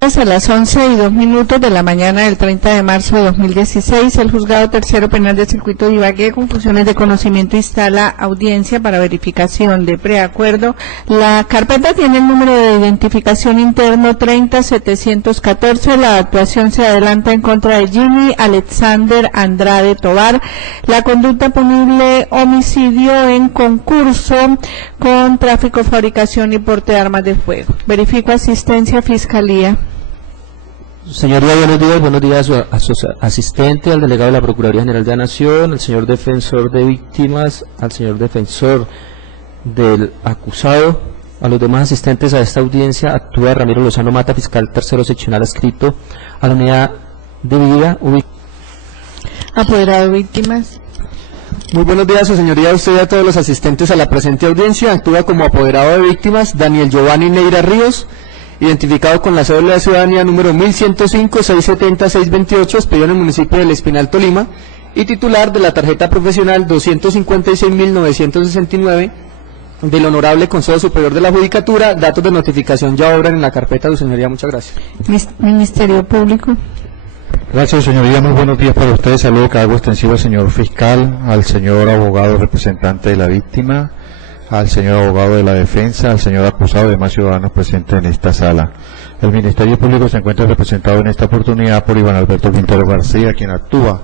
A las 11:02 de la mañana del 30 de marzo de 2016, el Juzgado Tercero Penal del Circuito de Ibagué, con funciones de conocimiento, instala audiencia para verificación de preacuerdo. La carpeta tiene el número de identificación interno 30714. La actuación se adelanta en contra de Jimmy Alexander Andrade Tovar. La conducta punible: homicidio en concurso con tráfico, fabricación y porte de armas de fuego. Verifico asistencia, Fiscalía. Señoría, buenos días a su asistente, al delegado de la Procuraduría General de la Nación, al señor defensor de víctimas, al señor defensor del acusado, a los demás asistentes a esta audiencia. Actúa Ramiro Lozano Mata, fiscal tercero seccional adscrito a la unidad de vida. Apoderado de víctimas. Muy buenos días, su señoría, a usted y a todos los asistentes a la presente audiencia. Actúa como apoderado de víctimas Daniel Giovanni Neira Ríos, identificado con la cédula de ciudadanía número 1105-670-628, expedido en el municipio del Espinal, Tolima, y titular de la tarjeta profesional 256.969 del Honorable Consejo Superior de la Judicatura. Datos de notificación ya obran en la carpeta, su señoría. Muchas gracias. Ministerio Público. Gracias, señoría. Muy buenos días para ustedes. Saludo que hago extensivo al señor fiscal, al señor abogado representante de la víctima, al señor abogado de la defensa, al señor acusado y demás ciudadanos presentes en esta sala. El Ministerio Público se encuentra representado en esta oportunidad por Iván Alberto Quintero García, quien actúa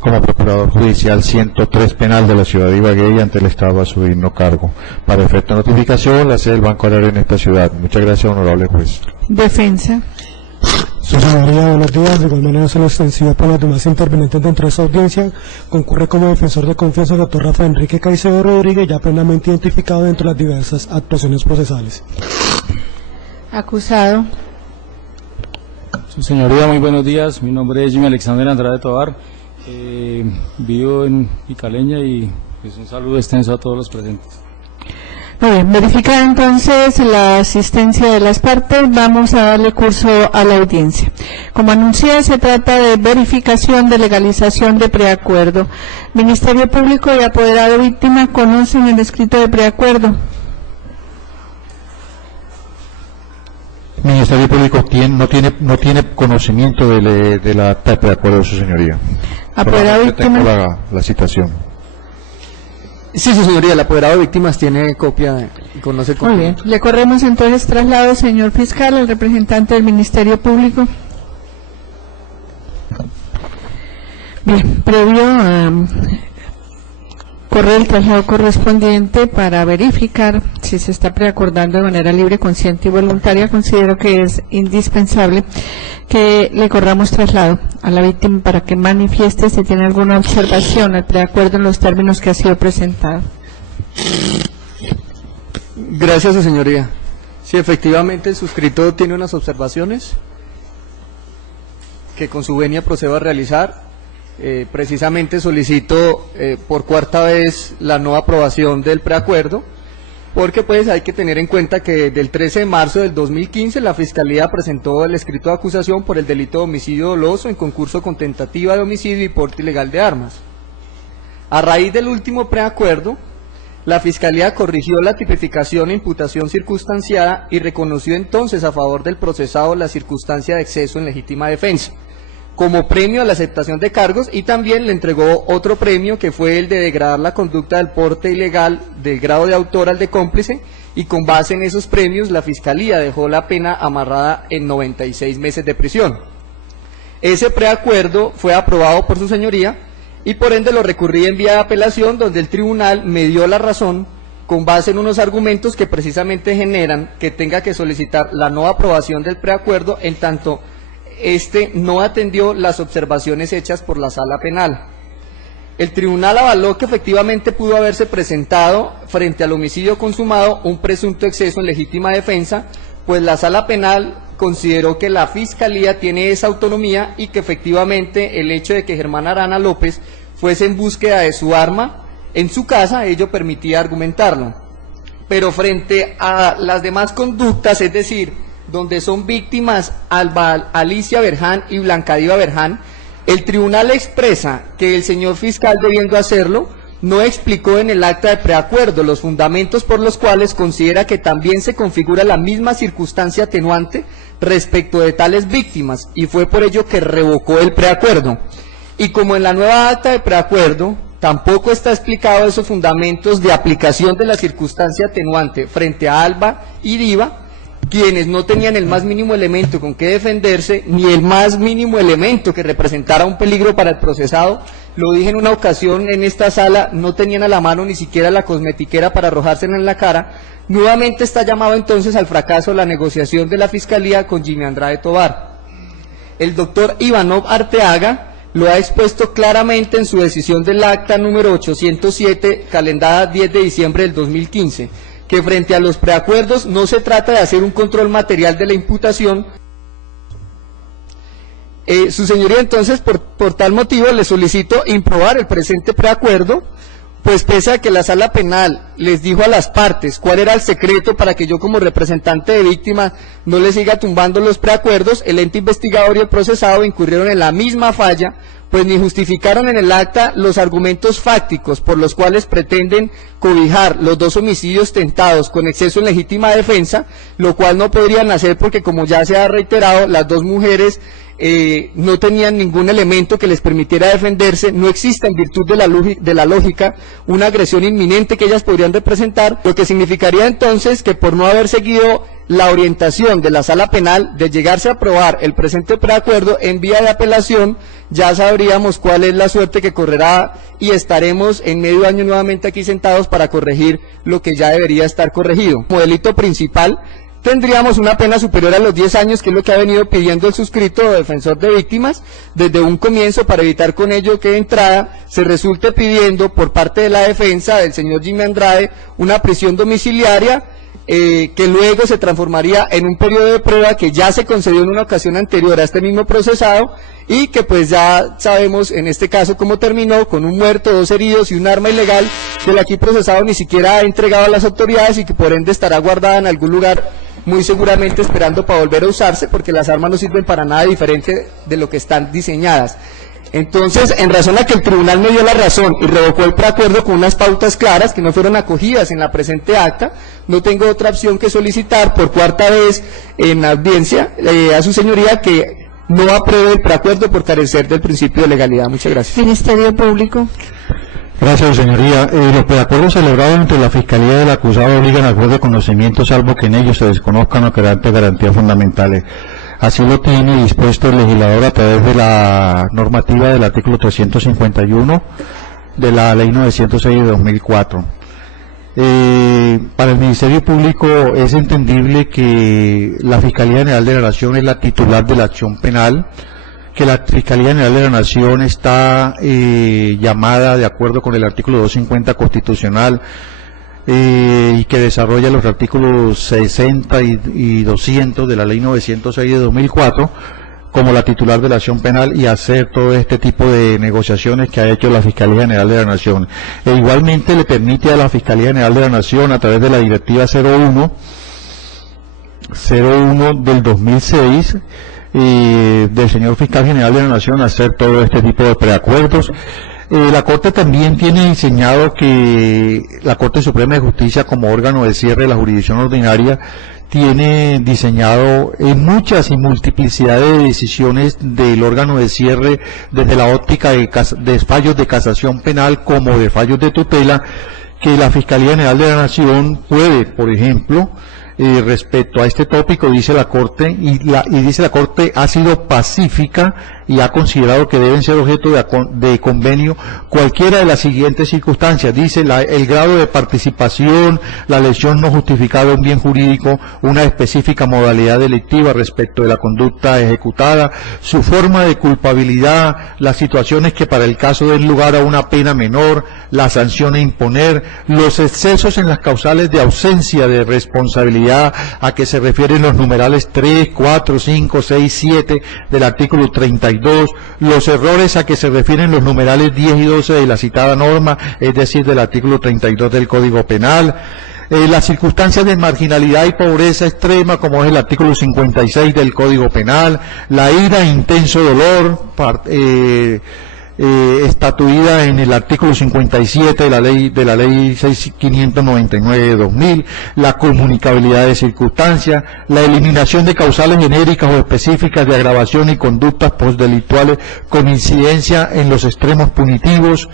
como Procurador Judicial 103 Penal de la ciudad de Ibagué y ante el Estado a su digno cargo. Para efecto de notificación, la sede del Banco Agrario en esta ciudad. Muchas gracias, honorable juez. Defensa. Su señoría, buenos días. De igual manera, son extensivas para los demás intervenientes dentro de esta audiencia. Concurre como defensor de confianza el doctor Rafael Enrique Caicedo Rodríguez, ya plenamente identificado dentro de las diversas actuaciones procesales. Acusado. Su señoría, muy buenos días. Mi nombre es Jimmy Alexander Andrade Tovar. Vivo en Picaleña y pues un saludo extenso a todos los presentes. Muy bien, verificada entonces la asistencia de las partes, vamos a darle curso a la audiencia. Como anuncié, se trata de verificación de legalización de preacuerdo. Ministerio Público y apoderado de víctima, ¿conocen el escrito de preacuerdo? El Ministerio Público no tiene conocimiento de la acta de preacuerdo de su señoría. Apoderado de víctima. Tengo la citación. Sí, su señoría, el apoderado de víctimas tiene copia y conoce copia. Muy bien, le corremos entonces traslado, señor fiscal, al representante del Ministerio Público. Bien, previo a correr el traslado correspondiente para verificar si se está preacordando de manera libre, consciente y voluntaria, considero que es indispensable que le corramos traslado a la víctima para que manifieste si tiene alguna observación al preacuerdo en los términos que ha sido presentado. Gracias, su señoría. Sí, efectivamente, el suscrito tiene unas observaciones que con su venia procedo a realizar. Precisamente solicito por cuarta vez la no aprobación del preacuerdo, porque pues hay que tener en cuenta que del 13 de marzo del 2015 la Fiscalía presentó el escrito de acusación por el delito de homicidio doloso en concurso con tentativa de homicidio y porte ilegal de armas. A raíz del último preacuerdo, la Fiscalía corrigió la tipificación e imputación circunstanciada y reconoció entonces a favor del procesado la circunstancia de exceso en legítima defensa como premio a la aceptación de cargos, y también le entregó otro premio que fue el de degradar la conducta del porte ilegal del grado de autor al de cómplice, y con base en esos premios la Fiscalía dejó la pena amarrada en 96 meses de prisión. Ese preacuerdo fue aprobado por su señoría y por ende lo recurrí en vía de apelación, donde el tribunal me dio la razón con base en unos argumentos que precisamente generan que tenga que solicitar la no aprobación del preacuerdo, en tanto no atendió las observaciones hechas por la Sala Penal. El tribunal avaló que efectivamente pudo haberse presentado frente al homicidio consumado un presunto exceso en legítima defensa, pues la Sala Penal consideró que la Fiscalía tiene esa autonomía y que efectivamente el hecho de que Germán Arana López fuese en búsqueda de su arma en su casa, ello permitía argumentarlo. Pero frente a las demás conductas, es decir, donde son víctimas Alba Alicia Berján y Blanca Diva Berján, el tribunal expresa que el señor fiscal, debiendo hacerlo, no explicó en el acta de preacuerdo los fundamentos por los cuales considera que también se configura la misma circunstancia atenuante respecto de tales víctimas, y fue por ello que revocó el preacuerdo. Y como en la nueva acta de preacuerdo tampoco está explicado esos fundamentos de aplicación de la circunstancia atenuante frente a Alba y Diva, quienes no tenían el más mínimo elemento con que defenderse, ni el más mínimo elemento que representara un peligro para el procesado, lo dije en una ocasión en esta sala, no tenían a la mano ni siquiera la cosmetiquera para arrojársela en la cara. Nuevamente está llamado entonces al fracaso la negociación de la Fiscalía con Jimmy Andrade Tovar. El doctor Ivanov Arteaga lo ha expuesto claramente en su decisión del acta número 807, calendada 10 de diciembre del 2015, que frente a los preacuerdos no se trata de hacer un control material de la imputación. Su señoría, entonces, por tal motivo, le solicito improbar el presente preacuerdo, pues pese a que la sala penal les dijo a las partes cuál era el secreto para que yo como representante de víctima no le siga tumbando los preacuerdos, el ente investigador y el procesado incurrieron en la misma falla, pues ni justificaron en el acta los argumentos fácticos por los cuales pretenden cobijar los 2 homicidios tentados con exceso en legítima defensa, lo cual no podrían hacer porque, como ya se ha reiterado, las 2 mujeres no tenían ningún elemento que les permitiera defenderse, no existe en virtud de la lógica una agresión inminente que ellas podrían representar, lo que significaría entonces que por no haber seguido la orientación de la sala penal de llegarse a aprobar el presente preacuerdo en vía de apelación, ya sabríamos cuál es la suerte que correrá y estaremos en medio año nuevamente aquí sentados para corregir lo que ya debería estar corregido. Como delito principal, tendríamos una pena superior a los 10 años, que es lo que ha venido pidiendo el suscrito defensor de víctimas desde un comienzo, para evitar con ello que de entrada se resulte pidiendo por parte de la defensa del señor Jimmy Andrade una prisión domiciliaria, que luego se transformaría en un periodo de prueba que ya se concedió en una ocasión anterior a este mismo procesado, y que pues ya sabemos en este caso cómo terminó, con un muerto, 2 heridos y un arma ilegal que el aquí procesado ni siquiera ha entregado a las autoridades y que por ende estará guardada en algún lugar, muy seguramente esperando para volver a usarse, porque las armas no sirven para nada diferente de lo que están diseñadas. Entonces, en razón a que el tribunal me dio la razón y revocó el preacuerdo con unas pautas claras que no fueron acogidas en la presente acta, no tengo otra opción que solicitar por 4ª vez en audiencia a su señoría que no apruebe el preacuerdo por carecer del principio de legalidad. Muchas gracias. Ministerio Público. Gracias, señoría. Los preacuerdos celebrados entre la Fiscalía y el acusado obligan al juez de conocimiento, salvo que en ellos se desconozcan o quedantes garantías fundamentales. Así lo tiene dispuesto el legislador a través de la normativa del artículo 351 de la Ley 906 de 2004. Para el Ministerio Público es entendible que la Fiscalía General de la Nación es la titular de la acción penal, que la Fiscalía General de la Nación está llamada, de acuerdo con el artículo 250 constitucional, y que desarrolla los artículos 60 y 200 de la Ley 906 de 2004, como la titular de la acción penal, y hacer todo este tipo de negociaciones que ha hecho la Fiscalía General de la Nación. E igualmente le permite a la Fiscalía General de la Nación, a través de la Directiva 01 del 2006, del señor Fiscal General de la Nación, hacer todo este tipo de preacuerdos. La Corte también tiene diseñado que la Corte Suprema de Justicia, como órgano de cierre de la jurisdicción ordinaria, tiene diseñado en muchas y multiplicidad de decisiones del órgano de cierre, desde la óptica de fallos de casación penal como de fallos de tutela, que la Fiscalía General de la Nación puede, por ejemplo, respecto a este tópico, dice la Corte, y dice la Corte, ha sido pacífica y ha considerado que deben ser objeto de convenio cualquiera de las siguientes circunstancias. Dice el grado de participación, la lesión no justificada de un bien jurídico, una específica modalidad delictiva respecto de la conducta ejecutada, su forma de culpabilidad, las situaciones que para el caso den lugar a una pena menor, la sanción a imponer, los excesos en las causales de ausencia de responsabilidad a que se refieren los numerales 3, 4, 5, 6, 7 del artículo 32, los errores a que se refieren los numerales 10 y 12 de la citada norma, es decir, del artículo 32 del Código Penal, las circunstancias de marginalidad y pobreza extrema, como es el artículo 56 del Código Penal, la ira e intenso dolor, estatuida en el artículo 57 de la ley 6599 de 2000, la comunicabilidad de circunstancias, la eliminación de causales genéricas o específicas de agravación y conductas postdelictuales con incidencia en los extremos punitivos.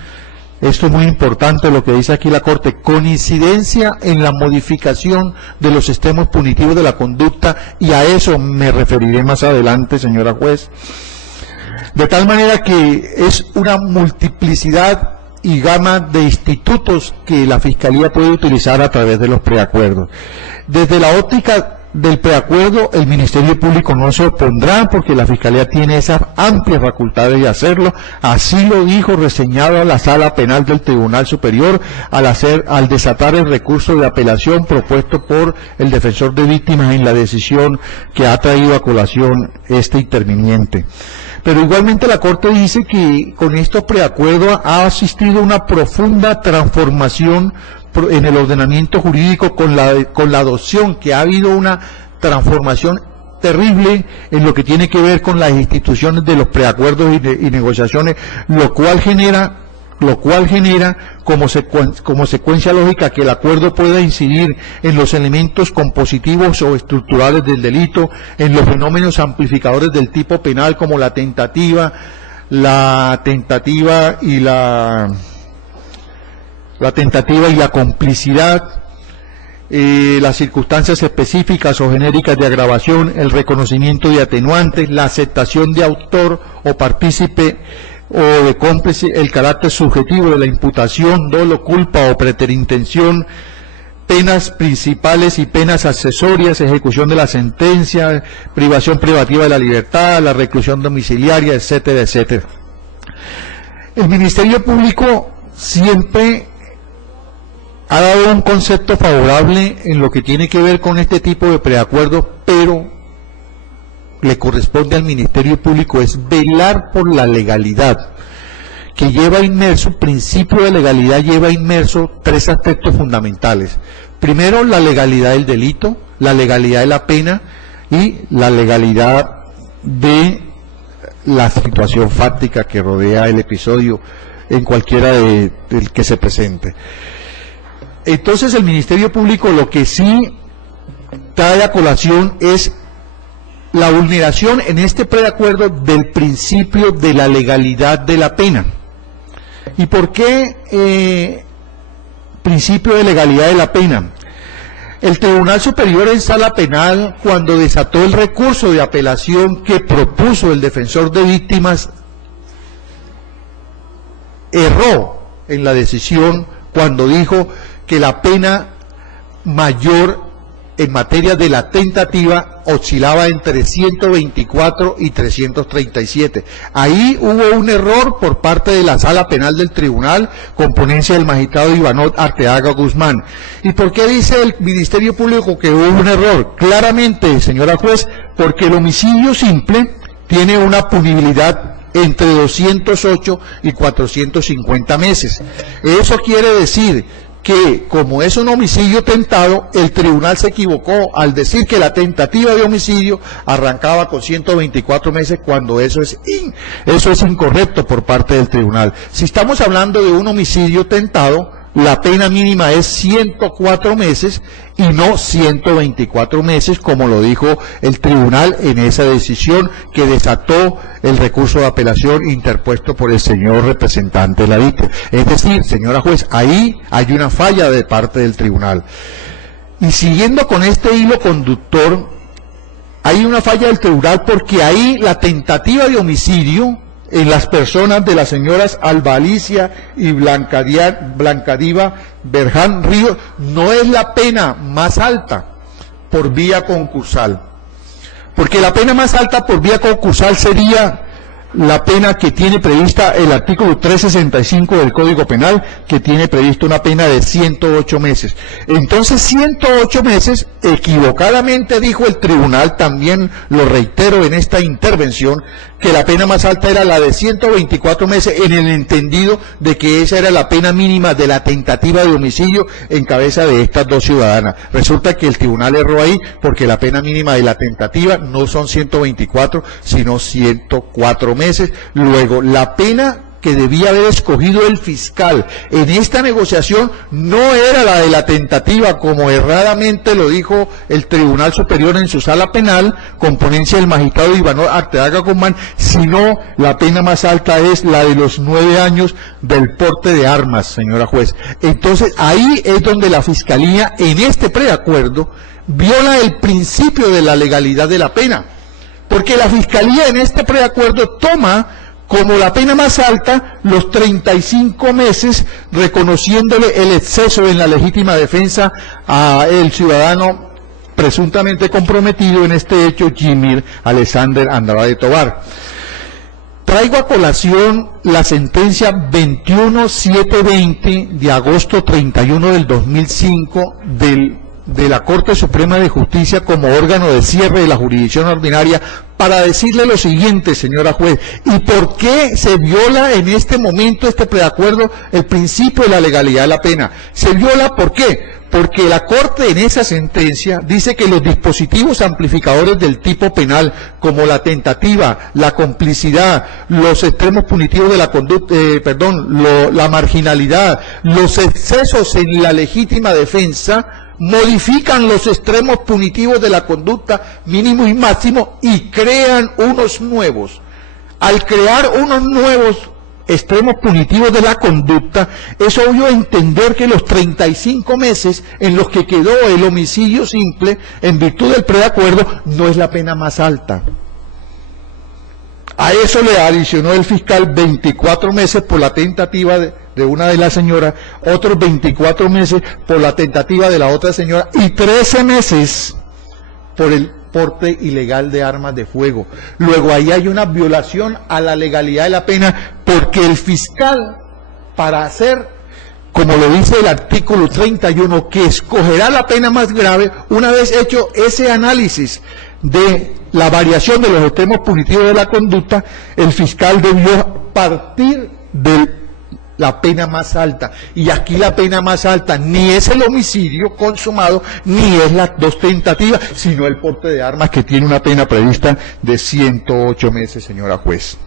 Esto es muy importante lo que dice aquí la Corte, con incidencia en la modificación de los extremos punitivos de la conducta, y a eso me referiré más adelante, señora juez. De tal manera que es una multiplicidad y gama de institutos que la Fiscalía puede utilizar a través de los preacuerdos. Desde la óptica del preacuerdo, el Ministerio Público no se opondrá porque la Fiscalía tiene esas amplias facultades de hacerlo. Así lo dijo reseñado a la Sala Penal del Tribunal Superior al desatar el recurso de apelación propuesto por el defensor de víctimas en la decisión que ha traído a colación este interviniente. Pero igualmente la Corte dice que con estos preacuerdos ha asistido una profunda transformación en el ordenamiento jurídico con la adopción, que ha habido una transformación terrible en lo que tiene que ver con las instituciones de los preacuerdos y negociaciones, lo cual genera como secuencia lógica que el acuerdo pueda incidir en los elementos compositivos o estructurales del delito, en los fenómenos amplificadores del tipo penal como la tentativa y la complicidad, las circunstancias específicas o genéricas de agravación, el reconocimiento de atenuantes, la aceptación de autor o partícipe o de cómplice, el carácter subjetivo de la imputación, dolo, culpa o preterintención, penas principales y penas accesorias, ejecución de la sentencia, privación privativa de la libertad, la reclusión domiciliaria, etcétera, etcétera. El Ministerio Público siempre ha dado un concepto favorable en lo que tiene que ver con este tipo de preacuerdos, pero le corresponde al Ministerio Público es velar por la legalidad, que lleva inmerso, principio de legalidad lleva inmerso tres aspectos fundamentales. Primero, la legalidad del delito, la legalidad de la pena y la legalidad de la situación fáctica que rodea el episodio en cualquiera del que se presente. Entonces el Ministerio Público lo que sí trae a colación es la vulneración en este preacuerdo del principio de la legalidad de la pena. ¿Y por qué principio de legalidad de la pena? El Tribunal Superior en Sala Penal, cuando desató el recurso de apelación que propuso el defensor de víctimas, erró en la decisión cuando dijo que la pena mayor en materia de la tentativa oscilaba entre 124 y 337. Ahí hubo un error por parte de la Sala Penal del Tribunal, con ponencia del magistrado Ivanov Arteaga Guzmán. ¿Y por qué dice el Ministerio Público que hubo un error? Claramente, señora juez, porque el homicidio simple tiene una punibilidad entre 208 y 450 meses. Eso quiere decir que, como es un homicidio tentado, el tribunal se equivocó al decir que la tentativa de homicidio arrancaba con 124 meses, cuando eso es incorrecto por parte del tribunal. Si estamos hablando de un homicidio tentado, la pena mínima es 104 meses y no 124 meses, como lo dijo el tribunal en esa decisión que desató el recurso de apelación interpuesto por el señor representante de la víctima. Es decir, señora juez, ahí hay una falla de parte del tribunal. Y siguiendo con este hilo conductor, hay una falla del tribunal porque ahí la tentativa de homicidio en las personas de las señoras Alba Alicia y Blancadiva Berján Ríos no es la pena más alta por vía concursal, porque la pena más alta por vía concursal sería la pena que tiene prevista el artículo 365 del Código Penal, que tiene previsto una pena de 108 meses. Entonces, 108 meses, equivocadamente dijo el tribunal, también lo reitero en esta intervención, que la pena más alta era la de 124 meses, en el entendido de que esa era la pena mínima de la tentativa de homicidio en cabeza de estas dos ciudadanas. Resulta que el tribunal erró ahí, porque la pena mínima de la tentativa no son 124, sino 104 meses. Luego, la pena que debía haber escogido el fiscal en esta negociación no era la de la tentativa, como erradamente lo dijo el Tribunal Superior en su sala penal, con ponencia del magistrado Iván Arteaga Guzmán, sino la pena más alta es la de los 9 años del porte de armas, señora juez. Entonces, ahí es donde la Fiscalía, en este preacuerdo, viola el principio de la legalidad de la pena, porque la Fiscalía en este preacuerdo toma como la pena más alta los 35 meses, reconociéndole el exceso en la legítima defensa al ciudadano presuntamente comprometido en este hecho, Jimir Alexander Andrade Tovar. Traigo a colación la sentencia 21720 de agosto 31 del 2005 de la Corte Suprema de Justicia como órgano de cierre de la jurisdicción ordinaria, para decirle lo siguiente, señora juez, ¿y por qué se viola en este momento, este preacuerdo, el principio de la legalidad de la pena? Se viola, ¿por qué? Porque la Corte en esa sentencia dice que los dispositivos amplificadores del tipo penal, como la tentativa, la complicidad, los extremos punitivos de la conducta, la marginalidad, los excesos en la legítima defensa, modifican los extremos punitivos de la conducta mínimo y máximo y crean unos nuevos. Al crear unos nuevos extremos punitivos de la conducta, es obvio entender que los 35 meses en los que quedó el homicidio simple, en virtud del preacuerdo, no es la pena más alta. A eso le adicionó el fiscal 24 meses por la tentativa de una de las señoras, otros 24 meses por la tentativa de la otra señora y 13 meses por el porte ilegal de armas de fuego. Luego ahí hay una violación a la legalidad de la pena, porque el fiscal, para hacer, como lo dice el artículo 31, que escogerá la pena más grave, una vez hecho ese análisis de la variación de los extremos punitivos de la conducta, el fiscal debió partir de la pena más alta, y aquí la pena más alta ni es el homicidio consumado, ni es las dos tentativas, sino el porte de armas, que tiene una pena prevista de 108 meses, señora juez.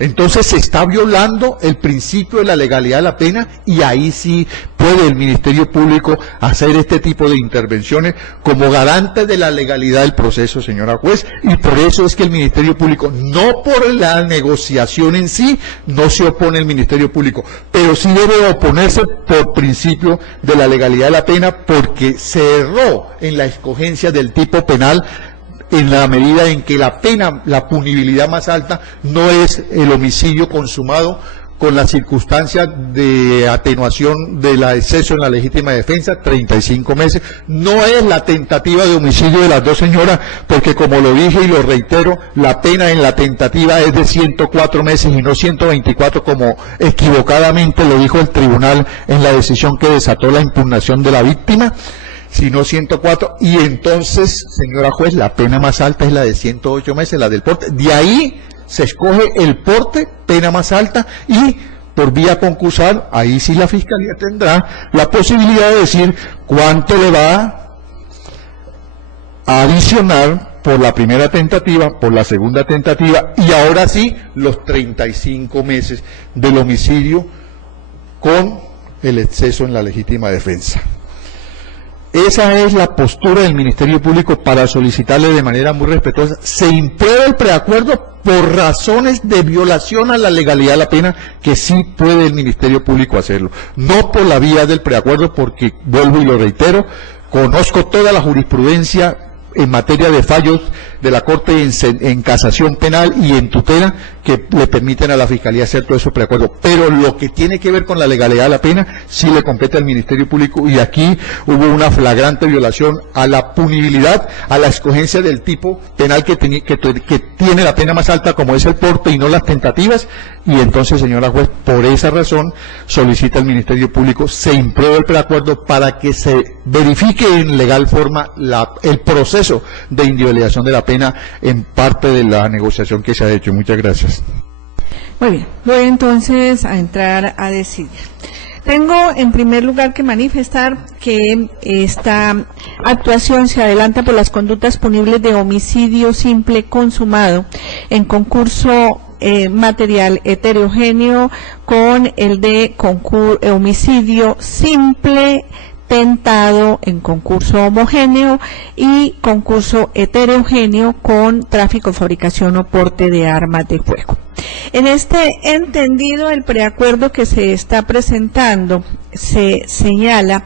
Entonces se está violando el principio de la legalidad de la pena, y ahí sí puede el Ministerio Público hacer este tipo de intervenciones como garante de la legalidad del proceso, señora juez, y por eso es que el Ministerio Público, no por la negociación en sí, no se opone al Ministerio Público, pero sí debe oponerse por principio de la legalidad de la pena, porque se erró en la escogencia del tipo penal, en la medida en que la pena, la punibilidad más alta no es el homicidio consumado con la circunstancia de atenuación del exceso en la legítima defensa, 35 meses, no es la tentativa de homicidio de las dos señoras, porque como lo dije y lo reitero, la pena en la tentativa es de 104 meses y no 124, como equivocadamente lo dijo el tribunal en la decisión que desató la impugnación de la víctima, sino 104, y entonces, señora juez, la pena más alta es la de 108 meses, la del porte. De ahí se escoge el porte, pena más alta, y por vía concursal, ahí sí la Fiscalía tendrá la posibilidad de decir cuánto le va a adicionar por la primera tentativa, por la segunda tentativa, y ahora sí, los 35 meses del homicidio con el exceso en la legítima defensa. Esa es la postura del Ministerio Público para solicitarle de manera muy respetuosa. Se imprueba el preacuerdo por razones de violación a la legalidad de la pena, que sí puede el Ministerio Público hacerlo. No por la vía del preacuerdo, porque, vuelvo y lo reitero, conozco toda la jurisprudencia en materia de fallos de la Corte en casación penal y en tutela que le permiten a la Fiscalía hacer todo eso preacuerdo, pero lo que tiene que ver con la legalidad de la pena sí le compete al Ministerio Público, y aquí hubo una flagrante violación a la punibilidad, a la escogencia del tipo penal que tiene la pena más alta, como es el porte y no las tentativas, y entonces, señora juez, por esa razón solicita al Ministerio Público se impruebe el preacuerdo para que se verifique en legal forma el proceso de individualización de la pena en parte de la negociación que se ha hecho. Muchas gracias. Muy bien, voy entonces a entrar a decidir. Tengo en primer lugar que manifestar que esta actuación se adelanta por las conductas punibles de homicidio simple consumado en concurso material heterogéneo con el de homicidio simple tentado en concurso homogéneo y concurso heterogéneo con tráfico, fabricación o porte de armas de fuego. En este entendido, el preacuerdo que se está presentando se señala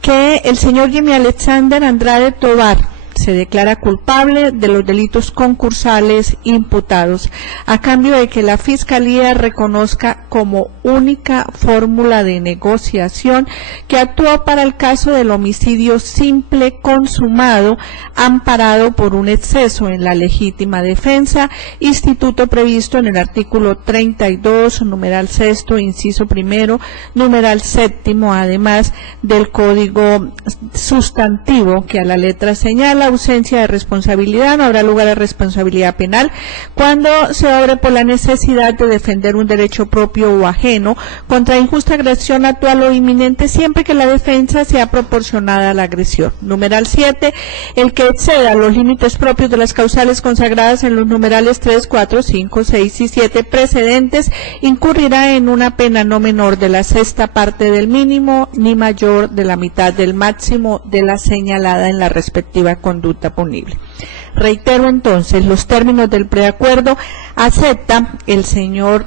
que el señor Jimmy Alexander Andrade Tovar se declara culpable de los delitos concursales imputados, a cambio de que la Fiscalía reconozca como única fórmula de negociación que actuó para el caso del homicidio simple consumado, amparado por un exceso en la legítima defensa, instituto previsto en el artículo 32, numeral sexto, inciso primero, numeral séptimo, además del Código Sustantivo que a la letra señala ausencia de responsabilidad, no habrá lugar a responsabilidad penal cuando se obre por la necesidad de defender un derecho propio o ajeno contra injusta agresión actual o inminente, siempre que la defensa sea proporcionada a la agresión. Numeral 7, el que exceda los límites propios de las causales consagradas en los numerales 3, 4, 5, 6 y 7 precedentes, incurrirá en una pena no menor de la sexta parte del mínimo, ni mayor de la mitad del máximo de la señalada en la respectiva conducta punible. Reitero entonces, los términos del preacuerdo: acepta el señor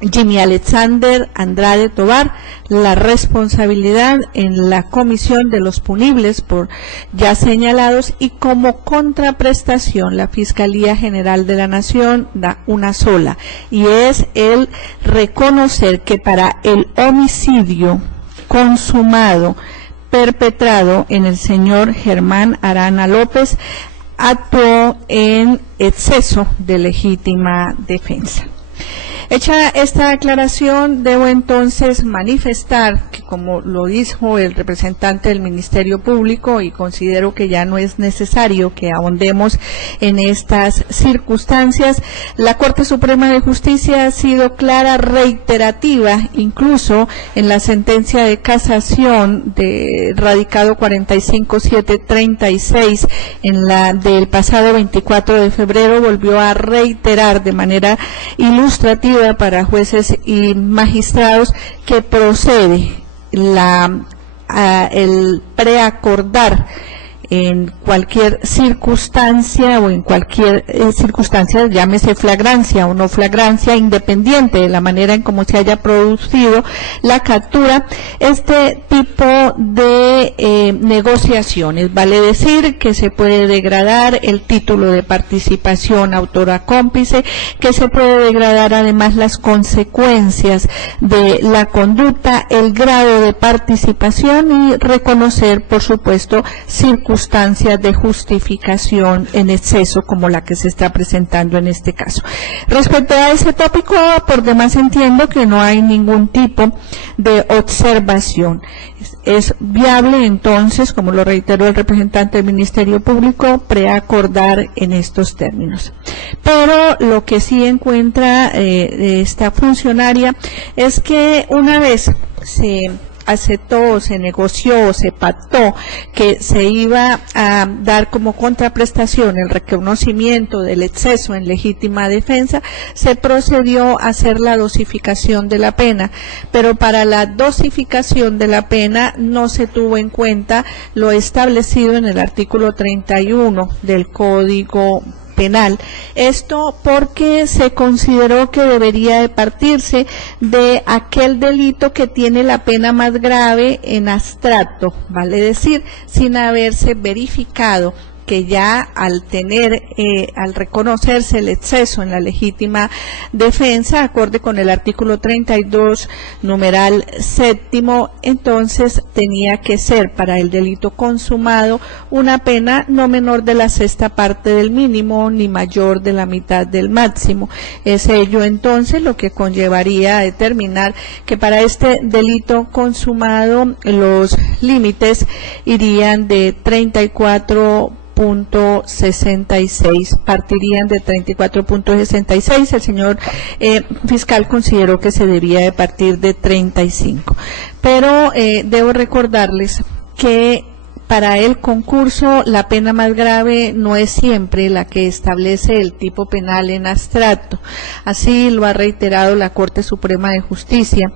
Jimmy Alexander Andrade Tovar la responsabilidad en la comisión de los punibles por ya señalados, y como contraprestación la Fiscalía General de la Nación da una sola, y es el reconocer que para el homicidio consumado perpetrado en el señor Germán Arana López actuó en exceso de legítima defensa. Hecha esta aclaración, debo entonces manifestar que, como lo dijo el representante del Ministerio Público, y considero que ya no es necesario que ahondemos en estas circunstancias, la Corte Suprema de Justicia ha sido clara, reiterativa, incluso en la sentencia de casación de radicado 45736 en la del pasado 24 de febrero, volvió a reiterar de manera ilustrativa para jueces y magistrados que procede el preacordar en cualquier circunstancia o en cualquier circunstancia, llámese flagrancia o no flagrancia, independiente de la manera en cómo se haya producido la captura, este tipo de negociaciones. Vale decir que se puede degradar el título de participación autora cómplice, que se puede degradar además las consecuencias de la conducta, el grado de participación, y reconocer, por supuesto, circunstancias de justificación en exceso como la que se está presentando en este caso. Respecto a ese tópico, por demás entiendo que no hay ningún tipo de observación. Es viable entonces, como lo reiteró el representante del Ministerio Público, preacordar en estos términos. Pero lo que sí encuentra esta funcionaria es que una vez se aceptó, se negoció, se pactó que se iba a dar como contraprestación el reconocimiento del exceso en legítima defensa, se procedió a hacer la dosificación de la pena, pero para la dosificación de la pena no se tuvo en cuenta lo establecido en el artículo 31 del Código Penal. Esto porque se consideró que debería de partirse de aquel delito que tiene la pena más grave en abstracto, vale decir, sin haberse verificado que ya al reconocerse el exceso en la legítima defensa, acorde con el artículo 32, numeral séptimo, entonces tenía que ser para el delito consumado una pena no menor de la sexta parte del mínimo, ni mayor de la mitad del máximo. Es ello entonces lo que conllevaría a determinar que para este delito consumado los límites irían de 34 34.66, partirían de 34.66. El señor fiscal consideró que se debía de partir de 35. Pero debo recordarles que para el concurso la pena más grave no es siempre la que establece el tipo penal en abstracto. Así lo ha reiterado la Corte Suprema de Justicia.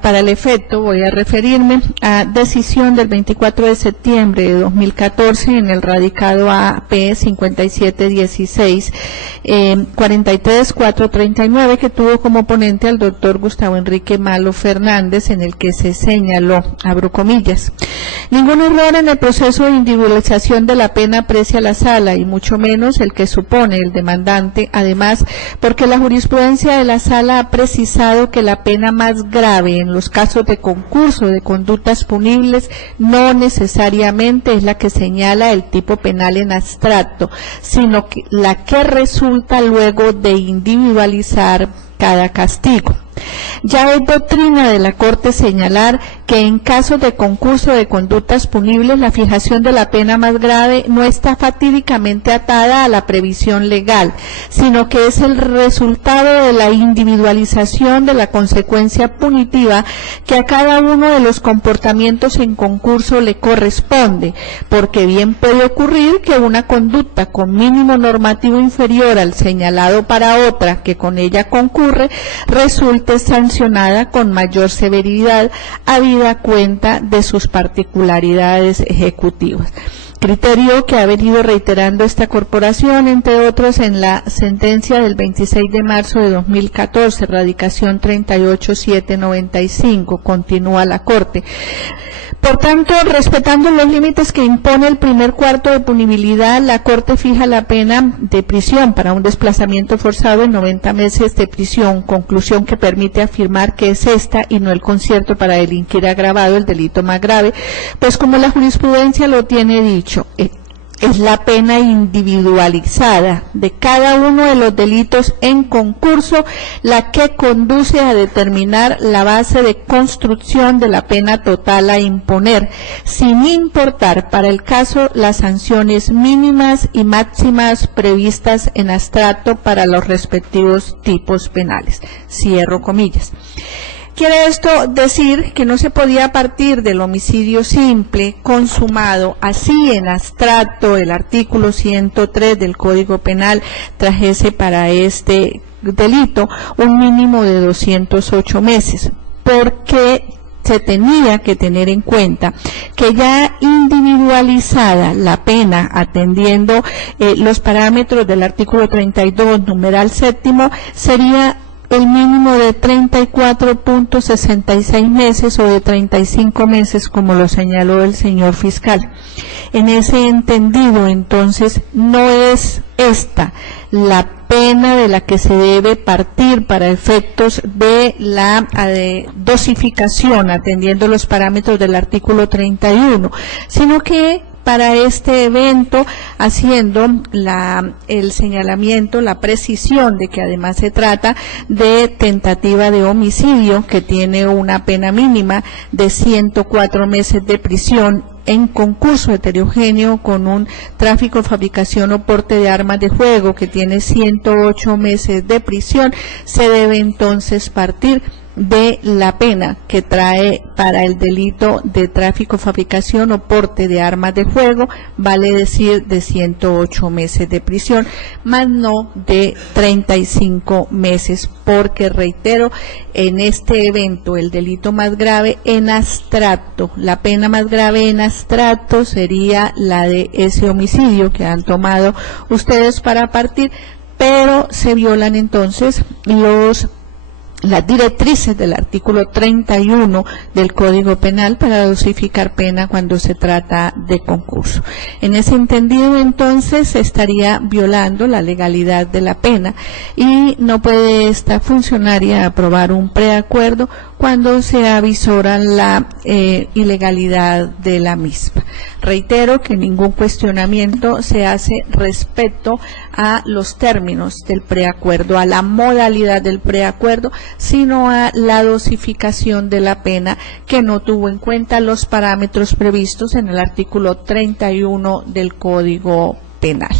Para el efecto voy a referirme a decisión del 24 de septiembre de 2014 en el radicado AP 5716 43439, que tuvo como ponente al doctor Gustavo Enrique Malo Fernández, en el que se señaló, abro comillas, ningún error en el proceso de individualización de la pena aprecia la sala, y mucho menos el que supone el demandante, además porque la jurisprudencia de la sala ha precisado que la pena más grave en los casos de concurso de conductas punibles no necesariamente es la que señala el tipo penal en abstracto, sino que la que resulta luego de individualizar cada castigo. Ya es doctrina de la Corte señalar que en casos de concurso de conductas punibles la fijación de la pena más grave no está fatídicamente atada a la previsión legal, sino que es el resultado de la individualización de la consecuencia punitiva que a cada uno de los comportamientos en concurso le corresponde, porque bien puede ocurrir que una conducta con mínimo normativo inferior al señalado para otra que con ella concurre resulte sancionada con mayor severidad, habida cuenta de sus particularidades ejecutivas. Criterio que ha venido reiterando esta corporación, entre otros, en la sentencia del 26 de marzo de 2014, radicación 38795, continúa la Corte. Por tanto, respetando los límites que impone el primer cuarto de punibilidad, la Corte fija la pena de prisión para un desplazamiento forzado en 90 meses de prisión, conclusión que permite afirmar que es esta y no el concierto para delinquir agravado el delito más grave, pues como la jurisprudencia lo tiene dicho, es la pena individualizada de cada uno de los delitos en concurso la que conduce a determinar la base de construcción de la pena total a imponer, sin importar para el caso las sanciones mínimas y máximas previstas en abstracto para los respectivos tipos penales. Cierro comillas. Quiere esto decir que no se podía partir del homicidio simple consumado, así en abstracto el artículo 103 del Código Penal trajese para este delito un mínimo de 208 meses, porque se tenía que tener en cuenta que ya individualizada la pena, atendiendo los parámetros del artículo 32, numeral séptimo, sería el mínimo de 34.66 meses o de 35 meses, como lo señaló el señor fiscal. En ese entendido, entonces, no es esta la pena de la que se debe partir para efectos de la dosificación, atendiendo los parámetros del artículo 31, sino que para este evento, haciendo el señalamiento, la precisión de que además se trata de tentativa de homicidio, que tiene una pena mínima de 104 meses de prisión en concurso heterogéneo con un tráfico, fabricación o porte de armas de fuego, que tiene 108 meses de prisión, se debe entonces partir de la pena que trae para el delito de tráfico, fabricación o porte de armas de fuego, vale decir de 108 meses de prisión, más no de 35 meses, porque reitero, en este evento el delito más grave en abstracto, la pena más grave en abstracto sería la de ese homicidio que han tomado ustedes para partir, pero se violan entonces las directrices del artículo 31 del Código Penal para dosificar pena cuando se trata de concurso. En ese entendido, entonces, se estaría violando la legalidad de la pena y no puede esta funcionaria aprobar un preacuerdo cuando se avisora la ilegalidad de la misma. Reitero que ningún cuestionamiento se hace respecto a los términos del preacuerdo, a la modalidad del preacuerdo, sino a la dosificación de la pena, que no tuvo en cuenta los parámetros previstos en el artículo 31 del Código Penal.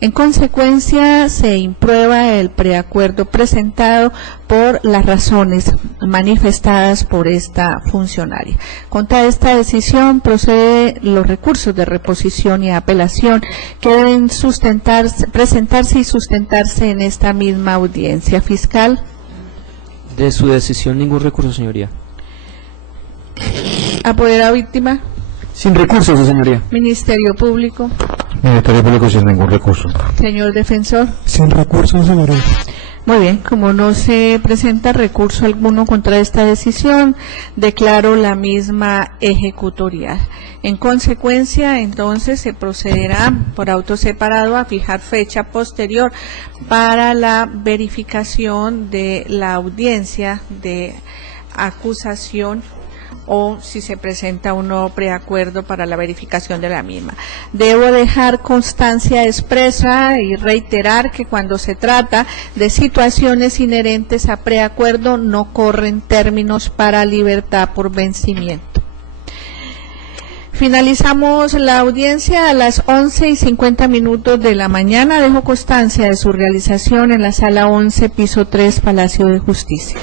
En consecuencia, se imprueba el preacuerdo presentado por las razones manifestadas por esta funcionaria. Contra esta decisión procede los recursos de reposición y apelación que deben presentarse y sustentarse en esta misma audiencia. Fiscal. De su decisión, ningún recurso, señoría. Apoderado víctima. Sin recursos, su señoría. Ministerio Público. Ministerio Público sin ningún recurso. Señor defensor. Sin recursos, señoría. Muy bien, como no se presenta recurso alguno contra esta decisión, declaro la misma ejecutorial. En consecuencia, entonces, se procederá por auto separado a fijar fecha posterior para la verificación de la audiencia de acusación, o si se presenta un nuevo preacuerdo para la verificación de la misma. Debo dejar constancia expresa y reiterar que cuando se trata de situaciones inherentes a preacuerdo no corren términos para libertad por vencimiento. Finalizamos la audiencia a las 11:50 de la mañana. Dejo constancia de su realización en la sala 11, piso 3, Palacio de Justicia.